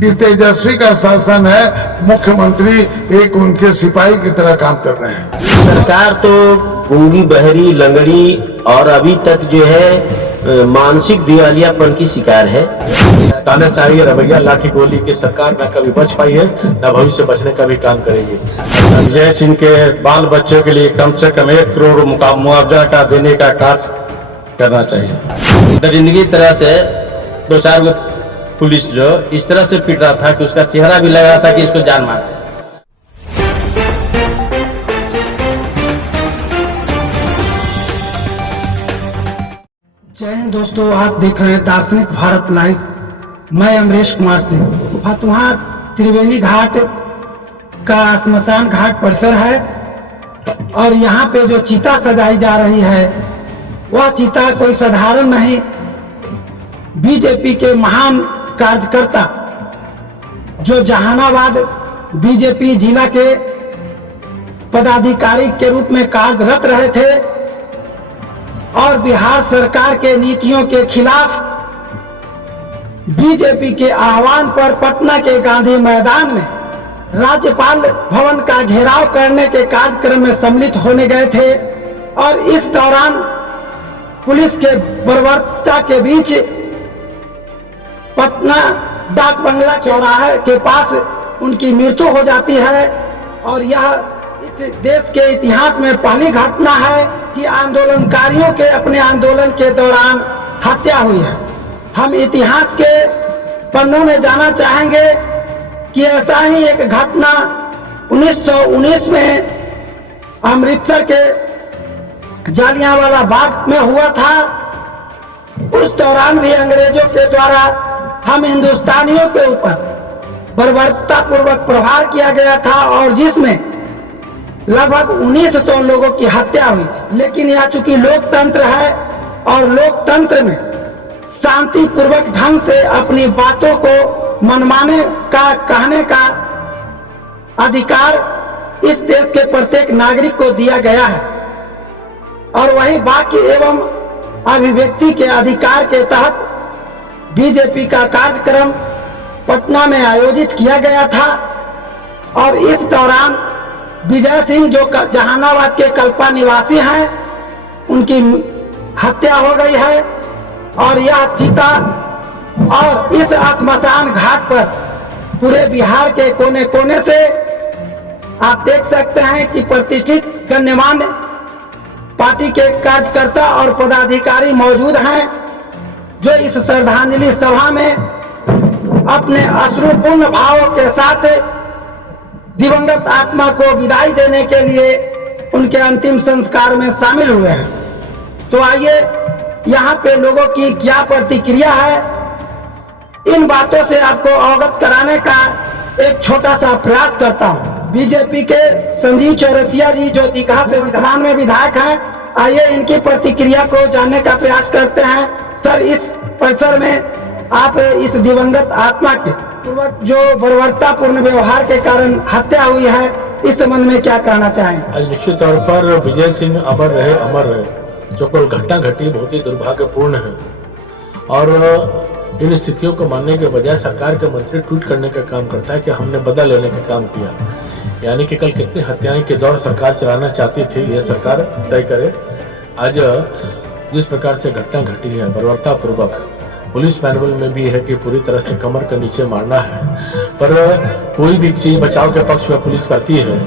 कि तेजस्वी का शासन है, मुख्यमंत्री एक उनके सिपाही की तरह काम कर रहे हैं। सरकार तो गूंगी, बहरी, लंगड़ी और अभी तक जो है मानसिक दिवालियापन की शिकार है। तानाशाही रवैया, लाठी गोली की सरकार न कभी बच पाई है, न भविष्य बचने का भी काम करेगी। विजय सिंह के बाल बच्चों के लिए कम से कम 1 करोड़ मुआवजा का देने का कार्य करना चाहिए। दरिंदगी तरह से 2-4 गो पुलिस जो इस तरह से पीट रहा था कि उसका चेहरा भी लग रहा था कि इसको जान मार दे। जय हिंद दोस्तों, आप देख रहे हैं दार्शनिक भारत लाइव। मैं अमरीश कुमार सिंह। फतुहा त्रिवेणी घाट का श्मशान घाट परिसर है और यहाँ पे जो चिता सजाई जा रही है वह चिता कोई साधारण नहीं, बीजेपी के महान कार्यकर्ता जो जहानाबाद बीजेपी जिला के पदाधिकारी के रूप में कार्यरत रहे थे और बिहार सरकार के नीतियों के खिलाफ बीजेपी के आह्वान पर पटना के गांधी मैदान में राज्यपाल भवन का घेराव करने के कार्यक्रम में सम्मिलित होने गए थे और इस दौरान पुलिस के बर्बरता के बीच पटना डाक बंगला चौराहे के पास उनकी मृत्यु हो जाती है। और यह इस देश के इतिहास में पहली घटना है कि आंदोलनकारियों के अपने आंदोलन के दौरान हत्या हुई है। हम इतिहास के पन्नों में जाना चाहेंगे कि ऐसा ही एक घटना 1919 में अमृतसर के जालियांवाला बाग में हुआ था। उस दौरान भी अंग्रेजों के द्वारा हम हिंदुस्तानियों के ऊपर बर्बरता पूर्वक प्रहार किया गया था और जिसमें लगभग 1900 लोगों की हत्या हुई थी। लेकिन यह चूंकि लोकतंत्र है और लोकतंत्र में शांति पूर्वक ढंग से अपनी बातों को मनमाने का कहने का अधिकार इस देश के प्रत्येक नागरिक को दिया गया है और वही वाक्य एवं अभिव्यक्ति के अधिकार के तहत बीजेपी का कार्यक्रम पटना में आयोजित किया गया था। और इस दौरान विजय सिंह जो जहानाबाद के कल्पा निवासी हैं उनकी हत्या हो गई है और यह चिता और इस श्मशान घाट पर पूरे बिहार के कोने कोने से आप देख सकते हैं कि प्रतिष्ठित गण्यमान्य पार्टी के कार्यकर्ता और पदाधिकारी मौजूद हैं जो इस श्रद्धांजलि सभा में अपने अश्रुपूर्ण भावों के साथ दिवंगत आत्मा को विदाई देने के लिए उनके अंतिम संस्कार में शामिल हुए हैं। तो आइए यहाँ पे लोगों की क्या प्रतिक्रिया है, इन बातों से आपको अवगत कराने का एक छोटा सा प्रयास करता हूँ। बीजेपी के संजीव चौरसिया जी जो दीघा के विधान में विधायक हैं, आइए इनकी प्रतिक्रिया को जानने का प्रयास करते हैं। सर, इस परिसर में आप इस दिवंगत आत्मा के पूर्वक जो बर्बरतापूर्ण व्यवहार के कारण हत्या हुई है, इस संबंध में क्या कहना चाहेंगे? आज निश्चित तौर पर विजय सिंह अमर रहे, अमर रहे। जो कोई घटना घटी बहुत ही दुर्भाग्यपूर्ण है और इन स्थितियों को मानने के बजाय सरकार के मंत्री ट्वीट करने का काम करता है कि हमने बदला लेने का काम किया। यानी कि कल कितनी हत्याएं के दौर सरकार चलाना चाहती थी, यह सरकार तय करे। आज जिस प्रकार से घटना घटी है बर्बरता पूर्वक, पुलिस मैनुअल में भी है कि पूरी तरह से कमर के नीचे मारना है, पर कोई भी चीज बचाव के पक्ष में पुलिस करती है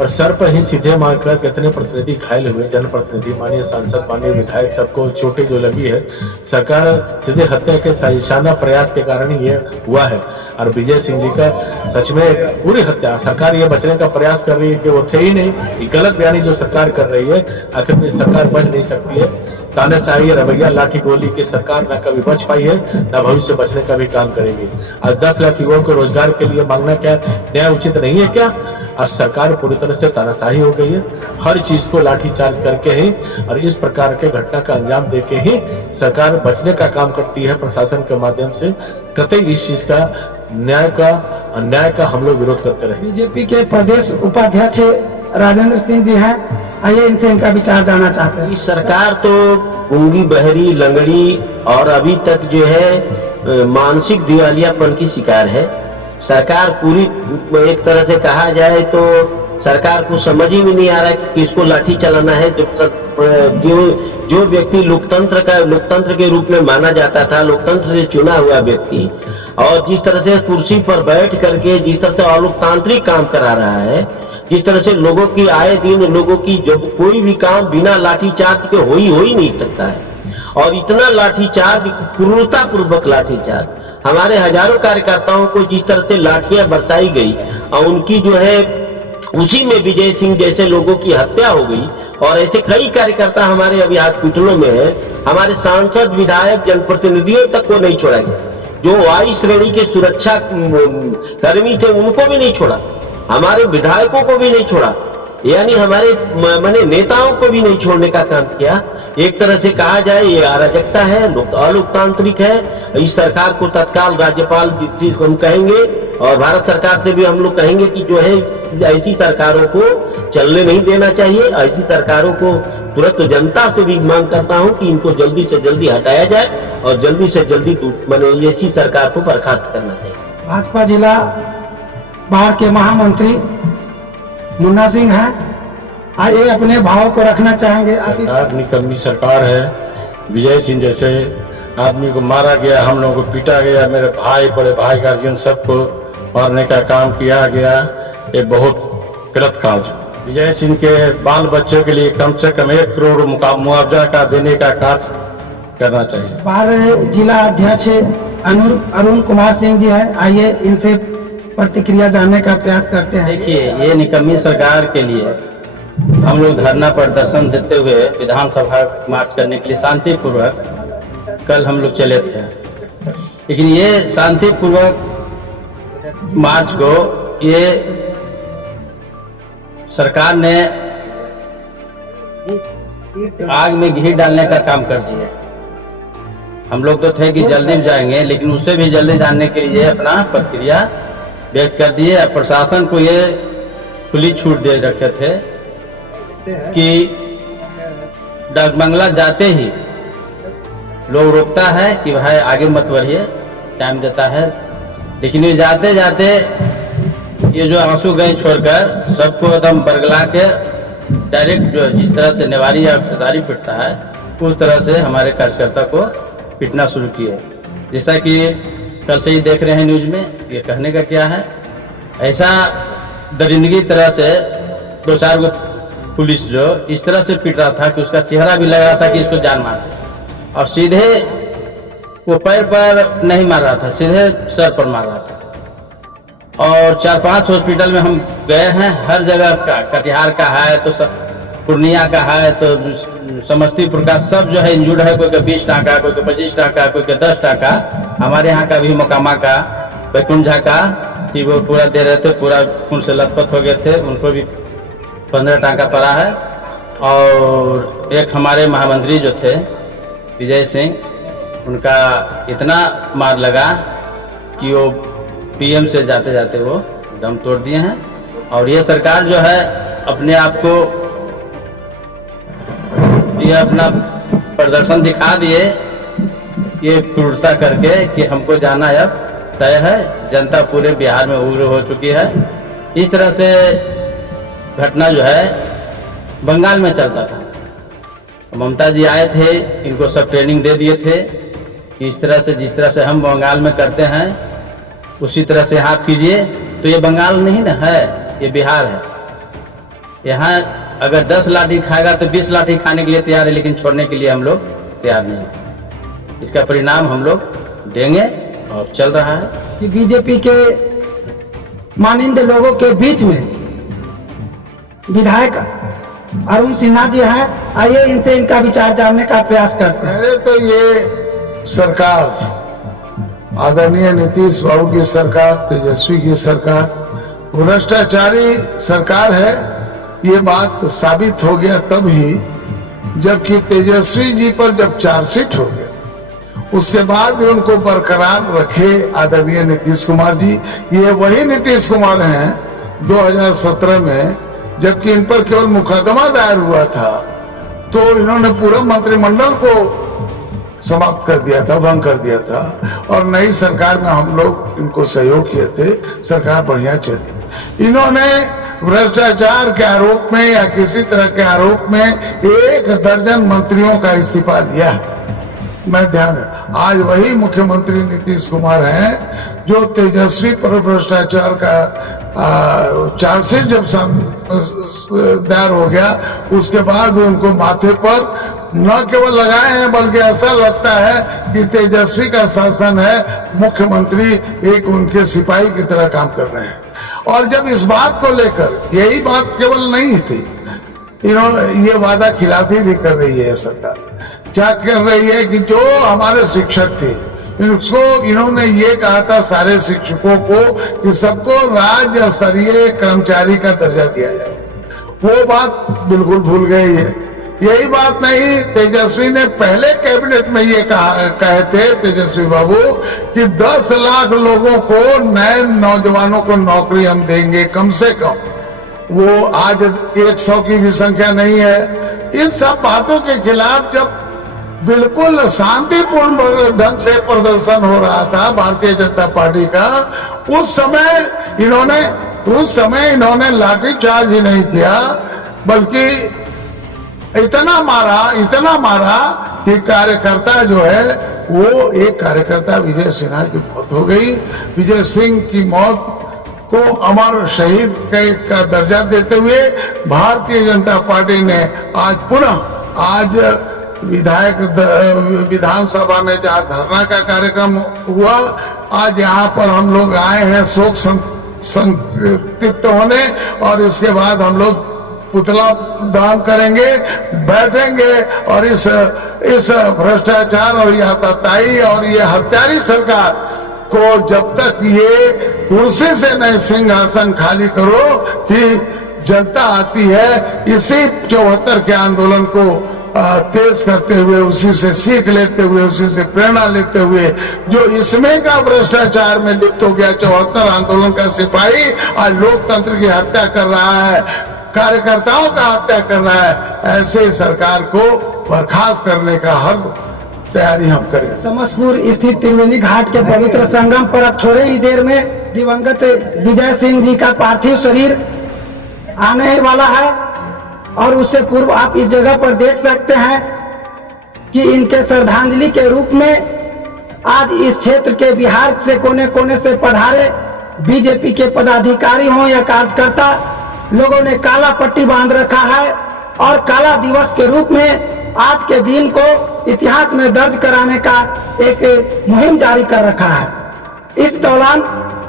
और सर पर ही सीधे मारकर कितने प्रतिनिधि घायल हुए, जनप्रतिनिधि, माननीय सांसद, माननीय विधायक, सबको चोटें जो लगी है। सरकार सीधे हत्या के साजिशाना प्रयास के कारण ही ये हुआ है। और विजय सिंह जी का सच में पूरी हत्या, सरकार ये बचने का प्रयास कर रही है कि वो थे ही नहीं। ये गलत बयानी जो सरकार कर रही है, आखिर में सरकार बच नहीं सकती है। तानाशाही रवैया, लाठी गोली की सरकार न कभी बच पाई है, न भविष्य बचने का भी काम करेगी। आज 10 लाख युवाओं को रोजगार के लिए मांगना क्या न्याय उचित नहीं है क्या? आज सरकार पूरी तरह से तानाशाही हो गई है, हर चीज को लाठी चार्ज करके ही और इस प्रकार के घटना का अंजाम देके ही सरकार बचने का काम करती है प्रशासन के माध्यम से। कतई इस चीज का न्याय का अन्याय का हम लोग विरोध करते रहे। बीजेपी के प्रदेश उपाध्यक्ष राजेंद्र सिंह जी हैं, आइए इनसे इनका विचार जानना चाहते हैं। सरकार तो गूंगी, बहरी, लंगड़ी और अभी तक जो है मानसिक दिवालियापन की शिकार है। सरकार पूरी, एक तरह से कहा जाए तो सरकार को समझ ही में नहीं आ रहा है कि किसको लाठी चलाना है। जो व्यक्ति लोकतंत्र के रूप में माना जाता था, लोकतंत्र से चुना हुआ व्यक्ति, और जिस तरह से कुर्सी पर बैठ करके जिस तरह से अलोकतांत्रिक काम करा रहा है, जिस तरह से लोगों की आए दिन लोगों की जब कोई भी काम बिना लाठीचार्ज के हो ही नहीं सकता है। और इतना लाठीचार्ज, क्रूरता पूर्वक लाठीचार्ज, हमारे हजारों कार्यकर्ताओं को जिस तरह से लाठियां बरसाई गई और उनकी जो है उसी में विजय सिंह जैसे लोगों की हत्या हो गई। और ऐसे कई कार्यकर्ता हमारे अभी हॉस्पिटलों में है। हमारे सांसद, विधायक, जनप्रतिनिधियों तक को नहीं छोड़ा गया। जो वायु श्रेणी के सुरक्षा कर्मी थे उनको भी नहीं छोड़ा, हमारे विधायकों को भी नहीं छोड़ा, यानी हमारे माने नेताओं को भी नहीं छोड़ने का काम किया। एक तरह से कहा जाए ये अराजकता है, अलोकतांत्रिक है। इस सरकार को तत्काल राज्यपाल जी हम कहेंगे और भारत सरकार से भी हम लोग कहेंगे कि जो है ऐसी सरकारों को चलने नहीं देना चाहिए। ऐसी सरकारों को तुरंत जनता से भी मांग करता हूं कि इनको जल्दी से जल्दी हटाया जाए और जल्दी से जल्दी माने ऐसी सरकार को बर्खास्त करना चाहिए। भाजपा जिला बाढ़ के महामंत्री मुन्ना सिंह हैं, आइए अपने भाव को रखना चाहेंगे। आप इस सरकार निकम्मी सरकार है। विजय सिंह जैसे आदमी को मारा गया, हम लोगों को पीटा गया, मेरे भाई, बड़े भाई, गार्जियन सबको मारने का काम किया गया। ये बहुत गलत कार्य। विजय सिंह के बाल बच्चों के लिए कम से कम 1 करोड़ मुआवजा का देने का कार्य करना चाहिए। बाढ़ जिला अध्यक्ष अरुण कुमार सिंह जी हैं, आइए इनसे प्रतिक्रिया जानने का प्रयास करते हैं। देखिए, ये निकम्मी सरकार के लिए हम लोग धरना प्रदर्शन देते हुए विधानसभा मार्च करने के लिए शांतिपूर्वक कल हम लोग चले थे। लेकिन ये शांतिपूर्वक मार्च को ये सरकार ने आग में घी डालने का काम कर दिया। हम लोग तो थे कि जल्दी जाएंगे, लेकिन उससे भी जल्दी जानने के लिए अपना प्रक्रिया व्यक्त कर दिए। प्रशासन को ये खुली छूट दे रखे थे कि डाकबंगला जाते ही लोग रोकता है कि भाई आगे मत बढ़िए, टाइम देता है। लेकिन ये जाते जाते ये जो आंसू गए छोड़कर सबको एकदम बरगला के डायरेक्ट जो जिस तरह से नेवारी या खेसारी पिटता है उस तरह से हमारे कार्यकर्ता को पिटना शुरू किए। जैसा कि कल से ही देख रहे हैं न्यूज में, ये कहने का क्या है, ऐसा दरिंदगी तरह से 2-4 गो पुलिस जो इस तरह से पीट रहा था कि उसका चेहरा भी लग रहा था कि इसको जान मार दे। और सीधे वो पैर पर नहीं मार रहा था, सीधे सर पर मार रहा था। और 4-5 हॉस्पिटल में हम गए हैं, हर जगह का, कटिहार का है तो पूर्णिया का है तो समस्तीपुर का, सब जो है इंजूर्ड है। कोई का 20 टाका, कोई का 25 टाका, कोई का 10 टाका। हमारे यहाँ का भी मोकामा का, बैकुंठा का, कि वो पूरा दे रहे थे, पूरा खून से लथपथ हो गए थे, उनको भी 15 टाका पड़ा है। और एक हमारे महामंत्री जो थे विजय सिंह, उनका इतना मार लगा कि वो पीएम से जाते जाते वो दम तोड़ दिए हैं। और ये सरकार जो है अपने आप को ये अपना प्रदर्शन दिखा दिए ये क्रूरता करके कि हमको जाना अब तय है। जनता पूरे बिहार में उग्र हो चुकी है। इस तरह से घटना जो है बंगाल में चलता था। ममता जी आए थे, इनको सब ट्रेनिंग दे दिए थे कि इस तरह से जिस तरह से हम बंगाल में करते हैं उसी तरह से आप कीजिए। तो ये बंगाल नहीं ना है, ये बिहार है। यहाँ अगर 10 लाठी खाएगा तो 20 लाठी खाने के लिए तैयार है, लेकिन छोड़ने के लिए हम लोग तैयार नहीं। इसका परिणाम हम लोग देंगे और चल रहा है। बीजेपी के मानिंद लोगों के बीच में विधायक अरुण सिन्हा जी हैं, आइए इनसे इनका विचार जानने का प्रयास करते हैं। पहले तो ये सरकार, आदरणीय नीतीश बाबू की सरकार, तेजस्वी की सरकार भ्रष्टाचारी सरकार है। ये बात साबित हो गया तब ही जबकि तेजस्वी जी पर जब चार्जशीट हो गया, उसके बाद भी उनको बरकरार रखे आदरणीय नीतीश कुमार जी। ये वही नीतीश कुमार हैं 2017 में, जबकि इन पर केवल मुकदमा दायर हुआ था तो इन्होंने पूरा मंत्रिमंडल को समाप्त कर दिया था, भंग कर दिया था, और नई सरकार में हम लोग इनको सहयोग किए थे, सरकार बढ़िया चली। इन्होंने भ्रष्टाचार के आरोप में या किसी तरह के आरोप में 1 दर्जन मंत्रियों का इस्तीफा लिया। मैं ध्यान, आज वही मुख्यमंत्री नीतीश कुमार हैं जो तेजस्वी पर भ्रष्टाचार का चार्जशीट जब दायर हो गया उसके बाद भी उनको माथे पर न केवल लगाए हैं, बल्कि ऐसा लगता है कि तेजस्वी का शासन है, मुख्यमंत्री एक उनके सिपाही की तरह काम कर रहे हैं। और जब इस बात को लेकर, यही बात केवल नहीं थी, ये वादा खिलाफी भी कर रही है सरकार। क्या कर रही है कि जो हमारे शिक्षक थे इसको इन्होंने ये कहा था सारे शिक्षकों को कि सबको राज्य स्तरीय कर्मचारी का दर्जा दिया जाए, वो बात बिल्कुल भूल गई है। यही बात नहीं, तेजस्वी ने पहले कैबिनेट में ये कहे थे तेजस्वी बाबू कि 10 लाख लोगों को, नए नौजवानों को नौकरी हम देंगे कम से कम। वो आज 100 की भी संख्या नहीं है। इन सब बातों के खिलाफ जब बिल्कुल शांतिपूर्ण ढंग से प्रदर्शन हो रहा था भारतीय जनता पार्टी का, उस समय इन्होंने लाठी चार्ज ही नहीं किया, बल्कि इतना मारा कि कार्यकर्ता जो है, वो एक कार्यकर्ता विजय सिन्हा की मौत हो गई। विजय सिंह की मौत को अमर शहीद का दर्जा देते हुए भारतीय जनता पार्टी ने आज विधानसभा में जहाँ धरना का कार्यक्रम हुआ, आज यहाँ पर हम लोग आए हैं शोक संतप्त होने, और इसके बाद हम लोग पुतला दान करेंगे, बैठेंगे और इस भ्रष्टाचार और ये हत्याई और ये हत्यारी सरकार को जब तक ये कुर्सी से नहीं सिंहासन खाली करो कि जनता आती है, इसी 74 के आंदोलन को तेज करते हुए, उसी से सीख लेते हुए, उसी से प्रेरणा लेते हुए, जो इसमें का भ्रष्टाचार में लिप्त हो गया 74 आंदोलन का सिपाही आज लोकतंत्र की हत्या कर रहा है, कार्यकर्ताओं का हत्या कर रहा है, ऐसे सरकार को बर्खास्त करने का हर तैयारी हम करें। समस्तपुर स्थित त्रिवेणी घाट के पवित्र संगम पर अब थोड़े ही देर में दिवंगत विजय सिंह जी का पार्थिव शरीर आने वाला है, और उससे पूर्व आप इस जगह पर देख सकते हैं कि इनके श्रद्धांजलि के रूप में आज इस क्षेत्र के बिहार से कोने कोने से पधारे बीजेपी के पदाधिकारी हों या कार्यकर्ता, लोगों ने काला पट्टी बांध रखा है और काला दिवस के रूप में आज के दिन को इतिहास में दर्ज कराने का एक मुहिम जारी कर रखा है। इस दौरान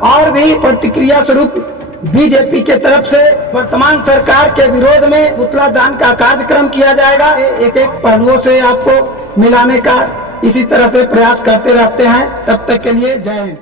और भी प्रतिक्रिया स्वरूप बीजेपी के तरफ से वर्तमान सरकार के विरोध में पुतला दान का कार्यक्रम किया जाएगा। एक पहलुओं से आपको मिलाने का इसी तरह से प्रयास करते रहते हैं। तब तक के लिए जय हिंद।